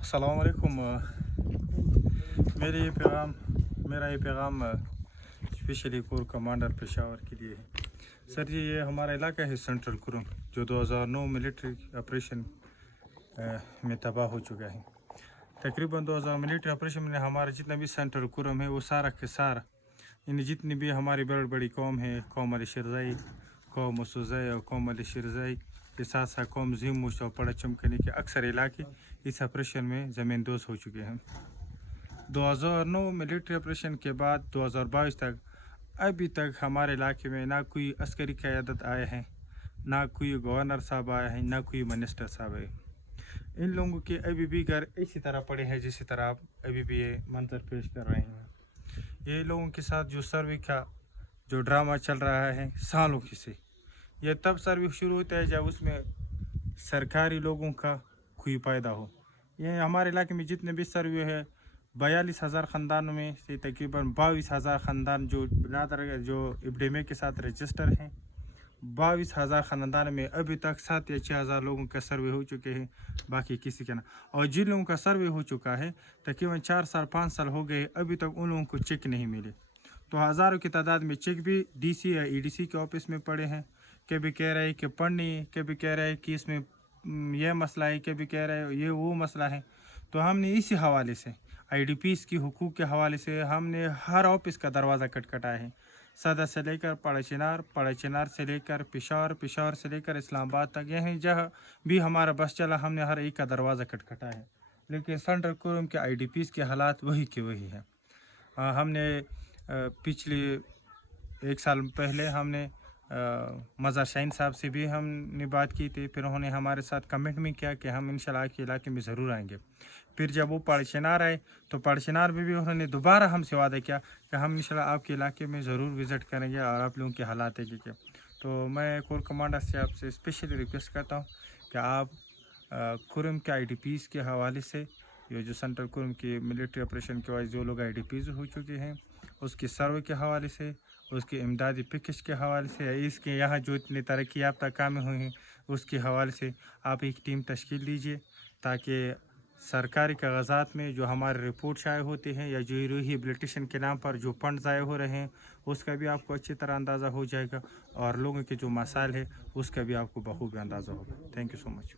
السلام علیکم. میرا یہ پیغام اسپیشلی کور کمانڈر پشاور کے لیے ہے. سر جی, یہ ہمارا علاقہ ہے سینٹرل کرم, جو 2009 ملٹری آپریشن میں تباہ ہو چکا ہے. تقریباً 2000 ملٹری آپریشن میں ہمارا جتنا بھی سینٹرل کرم ہے وہ سارا کے سارا, یعنی جتنی بھی ہماری بڑی قوم ہے, قوم علی شرزائی, قوم مسوزائی اور قوم علی شرزائی کے ساتھ ساتھ قوم زیموش اور پڑا چمکنی کے اکثر علاقے اس آپریشن میں زمین دوز ہو چکے ہیں. 2009 ملٹری آپریشن کے بعد 2022 تک ابھی تک ہمارے علاقے میں نہ کوئی عسکری قیادت آئے ہیں, نہ کوئی گورنر صاحب آئے ہیں, نہ کوئی منسٹر صاحب آئے. ان لوگوں کے ابھی بھی گھر اسی طرح پڑے ہیں جسی طرح آپ ابھی بھی یہ منظر پیش کر رہے ہیں. یہ لوگوں کے ساتھ جو سروے کا جو ڈرامہ چل رہا ہے سالوں سے, یہ تب سروے شروع ہوتا ہے جب اس میں سرکاری لوگوں کا کوئی فائدہ ہو. یہ ہمارے علاقے میں جتنے بھی سروے ہے 42,000 خاندانوں میں سے تقریباً 22,000 خاندان جو برادر جو ابڈیمے کے ساتھ رجسٹر ہیں, 22,000 خاندان میں ابھی تک 7 یا 6,000 لوگوں کا سروے ہو چکے ہیں, باقی کسی کا نہ. اور جن لوگوں کا سروے ہو چکا ہے تقریباً 4 سال 5 سال ہو گئے, ابھی تک ان لوگوں کو چیک نہیں ملے. تو ہزاروں کی تعداد میں چیک بھی ڈی سی یا ای ڈی سی کے آفس میں پڑے ہیں. کبھی کہہ رہے ہیں کہ پڑھنی, کبھی کہہ رہے ہیں کہ اس میں یہ مسئلہ ہے, کبھی کہہ رہے ہیں یہ وہ مسئلہ ہے. تو ہم نے اسی حوالے سے آئی ڈی پیز کی حقوق کے حوالے سے ہم نے ہر آفس کا دروازہ کٹکھٹایا ہے. صدر سے لے کر پڑا چنار سے لے کر پشاور سے لے کر اسلام آباد تک, یہیں جہاں بھی ہمارا بس چلا ہم نے ہر ایک کا دروازہ کٹکھٹایا ہے. لیکن سینٹرل کرم کے آئی ڈی پیز کے حالات وہی کے وہی ہیں. ہم نے پچھلی 1 سال پہلے ہم نے مزار شاہین صاحب سے بھی ہم نے بات کی تھی. پھر انہوں نے ہمارے ساتھ کمٹمنٹ کیا کہ ہم انشاءاللہ کے علاقے میں ضرور آئیں گے. پھر جب وہ پڑچنار آئے تو پڑچنار میں بھی انہوں نے دوبارہ ہم سے وعدہ کیا کہ ہم انشاءاللہ آپ کے علاقے میں ضرور وزٹ کریں گے اور آپ لوگوں کے حالات دیکھیں گے. تو میں کور کمانڈر سے آپ سے اسپیشلی ریکویسٹ کرتا ہوں کہ آپ کرم کے آئی ڈی پیز کے حوالے سے, یہ جو سینٹرل کرم کی ملٹری آپریشن کے وجہ جو لوگ آئی ڈی پیز ہو چکے ہیں اس کے سروے کے حوالے سے, اس کے امدادی پیکج کے حوالے سے, اس کے یہاں جو اتنی ترقی یافتہ کامیں ہوئی ہیں اس کے حوالے سے آپ ایک ٹیم تشکیل دیجیے, تاکہ سرکاری کاغذات میں جو ہمارے رپورٹ شائع ہوتے ہیں یا جو ریہیبلیٹیشن کے نام پر جو فنڈ ضائع ہو رہے ہیں اس کا بھی آپ کو اچھی طرح اندازہ ہو جائے گا, اور لوگوں کے جو مسائل ہے اس کا بھی آپ کو بخوبی اندازہ ہوگا. Thank you so much.